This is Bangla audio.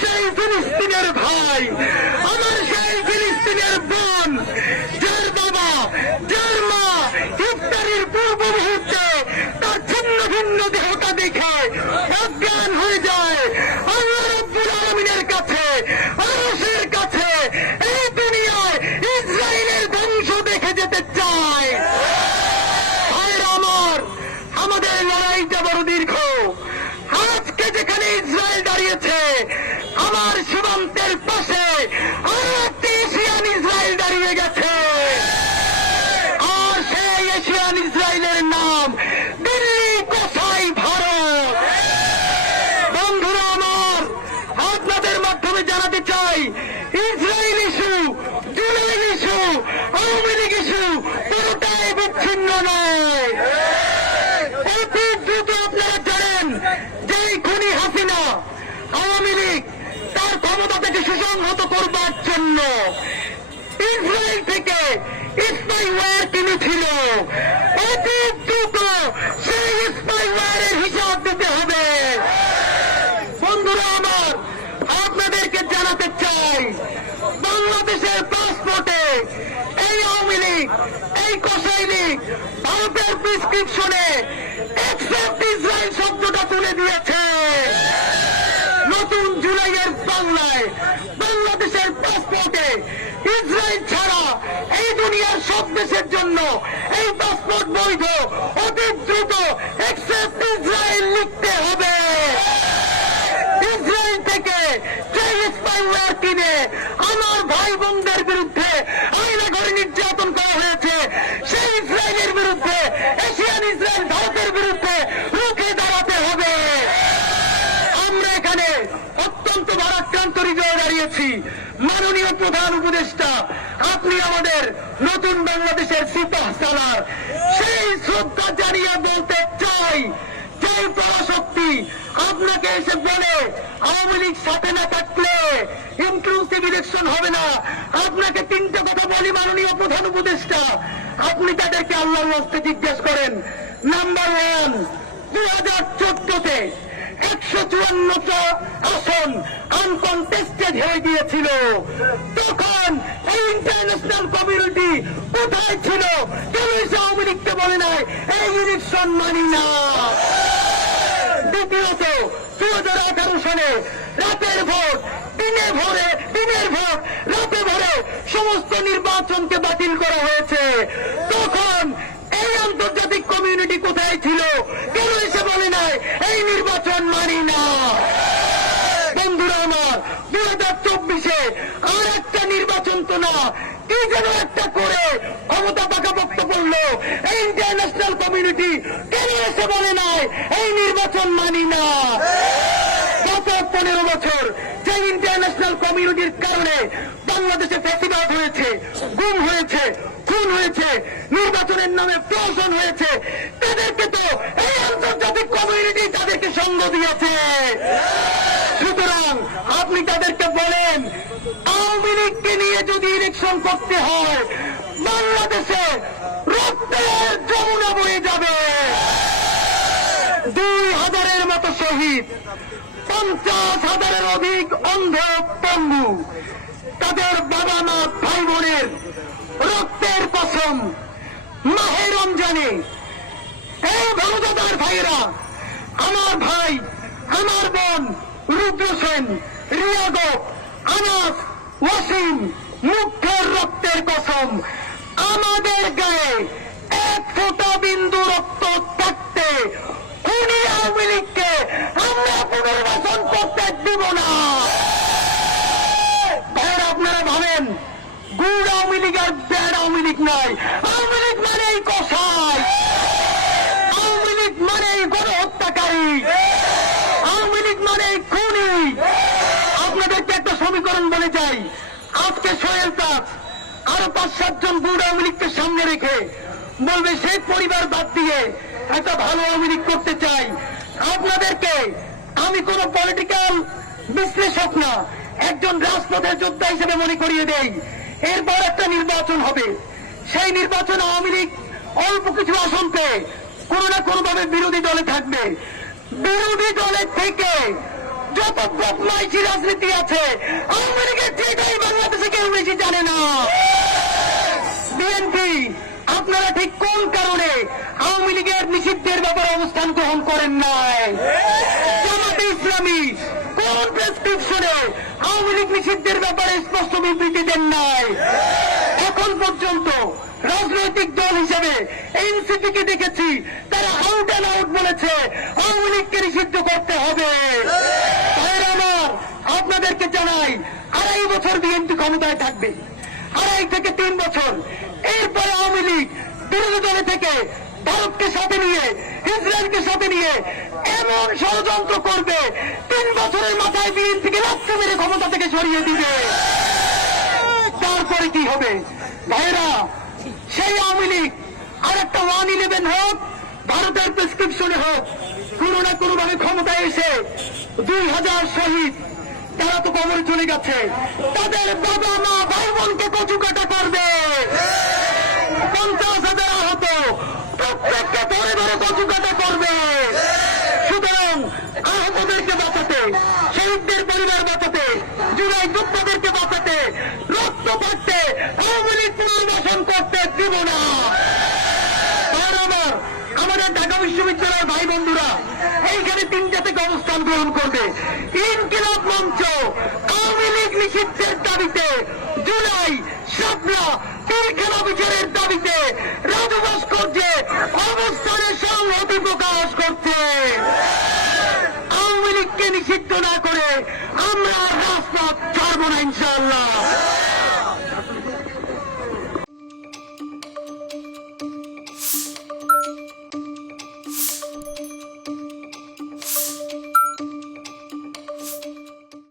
সেই ফিলিস্তিনের ভাই, আমার সেই ফিলিস্তিনের বোন, যার বাবা, যার মা ইফতারির পূর্ব মুহূর্তে তার ছিন্ন ভিন্ন দেহটা দেখে অজ্ঞান হয়ে যায়। আল্লাহ রাব্বুল আলামিনের কাছে, আরশের কাছে এই দুনিয়ায় ইসরায়েলের ধ্বংস দেখে যেতে চায়। ভাইরা আমার, আমাদের লড়াইটা বড় দীর্ঘ। আজকে যেখানে ইসরায়েল দাঁড়িয়েছে, আমার সীমান্তের পাশে আরো একটি এশিয়ান ইসরায়েল দাঁড়িয়ে গেছে। আর সেই এশিয়ান ইসরায়েলের নাম দিল্লি, কোসাই, ভারত। বন্ধুরা আমার, আপনাদের মাধ্যমে জানাতে চাই, Israel issue, July issue, Awami League issue কোনটাই বিচ্ছিন্ন নয়। অতি দ্রুত আপনারা জানেন যে এই খুনি হাসিনা আওয়ামী লীগ তার ক্ষমতা থেকে সুসংহত করবার জন্য ইসরায়েল থেকে স্পাইওয়্যার কিনেছিল। অতি দ্রুত সেই স্পাইওয়্যারের হিসাব দিতে হবে। বন্ধুরা আমার, আপনাদেরকে জানাতে চাই, বাংলাদেশের পাসপোর্টে এই আওয়ামী লীগ, এই কোসাই লীগ ভারতের প্রেসক্রিপশনে অ্যাকসেপ্ট ইসরায়েল শব্দটা তুলে দিয়েছে। নতুন জুলাইয়ের বাংলায় বাংলাদেশের পাসপোর্টে ইসরায়েল ছাড়া এই দুনিয়ার সব দেশের জন্য এই পাসপোর্ট বৈধ। অতি দ্রুত অ্যাকসেপ্ট ইসরায়েল লিখতে হবে। ইসরায়েল থেকে সেই স্পাইওয়্যার কিনে আমার ভাই বোনদের বিরুদ্ধে আয়নাঘরে নির্যাতন করা হয়েছে, সেই ইসরায়েলের বিরুদ্ধে, এশিয়ান ইসরায়েল ভারতের বিরুদ্ধে রুখে দাঁড়াতে হবে। আমরা এখানে অত্যন্ত ভারাক্রান্ত হৃদয়ে দাঁড়িয়েছি। মাননীয় প্রধান উপদেষ্টা, আপনি আমাদের নতুন বাংলাদেশের সিপাহসালার, সেই শ্রদ্ধা জানিয়ে বলতে চাই, যে পরাশক্তি আপনাকে এসে বলে আওয়ামী লীগ সাথে না থাকলে ইনক্লুসিভ ইলেকশন হবে না, আপনাকে তিনটা কথা বলি মাননীয় প্রধান উপদেষ্টা, আপনি তাদেরকে আল্লাহর ওয়াস্তে জিজ্ঞেস করেন। নাম্বার 1, 2014-তে 154টা আসন আনকনটেস্টেড হয়ে গিয়েছিল। তখন এই ইন্টারন্যাশনাল কমিউনিটি কোথায় ছিল? কেন এসে আওয়ামী লীগকে বলে নাই এই ইলেকশন মানি না? দ্বিতীয়ত, 2018 সালে রাতের ভোট, দিনের ভোট রাতে ভরে সমস্ত নির্বাচনকে বাতিল করা হয়েছে। তখন এই আন্তর্জাতিক কমিউনিটি কোথায় ছিল? কেন এসে বলে নাই এই নির্বাচন মানি না? বন্ধুরা আমার, 2024-এ আর একটা নির্বাচন তো না, কি যেন একটা করে ক্ষমতা পাকাপোক্ত করলো। এই ইন্টারন্যাশনাল কমিউনিটি কেন এসে বলে নাই এই নির্বাচন মানি না? গত 15 বছর যে ইন্টারন্যাশনাল কমিউনিটির কারণে বাংলাদেশে ফ্যাসিবাদ হয়েছে, গুম হয়েছে, খুন হয়েছে, নির্বাচনের নামে প্রহসন হয়েছে, তাদেরকে তো এই আন্তর্জাতিক কমিউনিটি তাদেরকে সঙ্গ দিয়েছে। সুতরাং আপনি তাদেরকে বলেন, আওয়ামী লীগকে নিয়ে যদি ইলেকশন করতে হয়, বাংলাদেশে রক্তের যমুনা বয়ে যাবে। 2000-এর মতো শহীদ, 50,000-এর অধিক অন্ধ পঙ্গু, তাদের বাবা মা ভাই বোনের রক্তের কসম মাহে রমজানে এই ভারতদার ভাইয়েরা, আমার ভাই, আমার বোন রুদ্র সেন, রিয়াগো, আনাস, ওয়াসিম, মুগ্ধের রক্তের কসম, আমাদের গায়ে এক ফোঁটা বিন্দু রক্ত থাকতে খুনি আওয়ামী লীগকে আমরা পুনর্বাসন করতে দিব না। ভাইয়েরা, আপনারা ভাবেন গুড আওয়ামী লীগ আর ব্যাড আওয়ামী লীগ নাই। আওয়ামী লীগ মানেই কসাই, আওয়ামী লীগ মানেই গণহত্যাকারী, আওয়ামী লীগ মানেই খুনি। আপনাদেরকে একটা সমীকরণ বলে যাই, আজকে সোহেল তাজ আরো 5-7 জন গুড আওয়ামী লীগকে সামনে রেখে বলবে সেই পরিবার বাদ দিয়ে একটা ভালো আওয়ামী লীগ করতে চাই। আপনাদেরকে আমি কোন পলিটিক্যাল বিশ্লেষক না, একজন রাজপথের যোদ্ধা হিসেবে মনে করিয়ে দেই, এরপর একটা নির্বাচন হবে। সেই নির্বাচন আওয়ামী লীগ অল্প কিছু আসন পেয়ে কোনো না কোনো ভাবে বিরোধী দলে থাকবে। বিরোধী দলের থেকে যত বদমাইশি রাজনীতি আছে আওয়ামী লীগের ঠিকাই বাংলাদেশে কেউ বেশি জানে না। বিএনপি আপনারা ঠিক কোন কারণে আওয়ামী লীগের নিষিদ্ধের ব্যাপারে অবস্থান গ্রহণ করেন নাই? জামাতে ইসলামী কোন প্রেসক্রিপশনে আওয়ামী লীগ নিষিদ্ধের ব্যাপারে স্পষ্ট বিবৃতি দেন নাই? এখন পর্যন্ত রাজনৈতিক দল হিসেবে এনসিপি কে দেখেছি তারা আউট অ্যান্ড আউট বলেছে আওয়ামী লীগকে নিষিদ্ধ করতে হবে। ভাইরা আমার, আপনাদেরকে জানাই 2.5 বছর বিএনপি ক্ষমতায় থাকবে, 2.5 থেকে 3 বছর। এরপরে আওয়ামী লীগ বিরোধী দলে থেকে ভারতকে সাথে নিয়ে ইসরায়েলকে সাথে নিয়ে এমন ষড়যন্ত্র করবে 3 বছরের মাথায় বিএনপিকে লাথি মেরে ক্ষমতা থেকে সরিয়ে দিবে। তারপরে কি হবে ভাইরা? সেই আওয়ামী লীগ আর একটা 111 হোক, ভারতের প্রেসক্রিপশনে হোক, কোনো না কোনো ভাবে ক্ষমতায় এসে 2000 শহীদ তারা তো কবরে চলে গেছে, তাদের বাবা মা ভাই বোনকে কচু কাটা করবে। 50,000 আহত, প্রত্যেককে ধরে ধরে কচু কাটা করবে। সুতরাং আহতদেরকে বাঁচাতে, শহীদদের পরিবার বাঁচাতে, জুলাই যোদ্ধাদেরকে বাঁচাতে, রক্ত পাচ্ছে আওয়ামী লীগ পুনর্বাসন করতে দিব না। আর আমাদের ঢাকা বিশ্ববিদ্যালয়ের ভাই বন্ধুরা এইখানে 3টে থেকে অবস্থান গ্রহণ করবে। ইনকিলাব মঞ্চ আওয়ামী লীগ নিষিদ্ধের দাবিতে, জুলাই, শাপলা, পিলখানা বিচারের দাবিতে রাজু ভাস্কর্যে অবস্থানের সংহতি প্রকাশ করছে। আওয়ামী লীগকে নিষিদ্ধ না করে আমরা রাজপথ ছাড়ব না ইনশাআল্লাহ।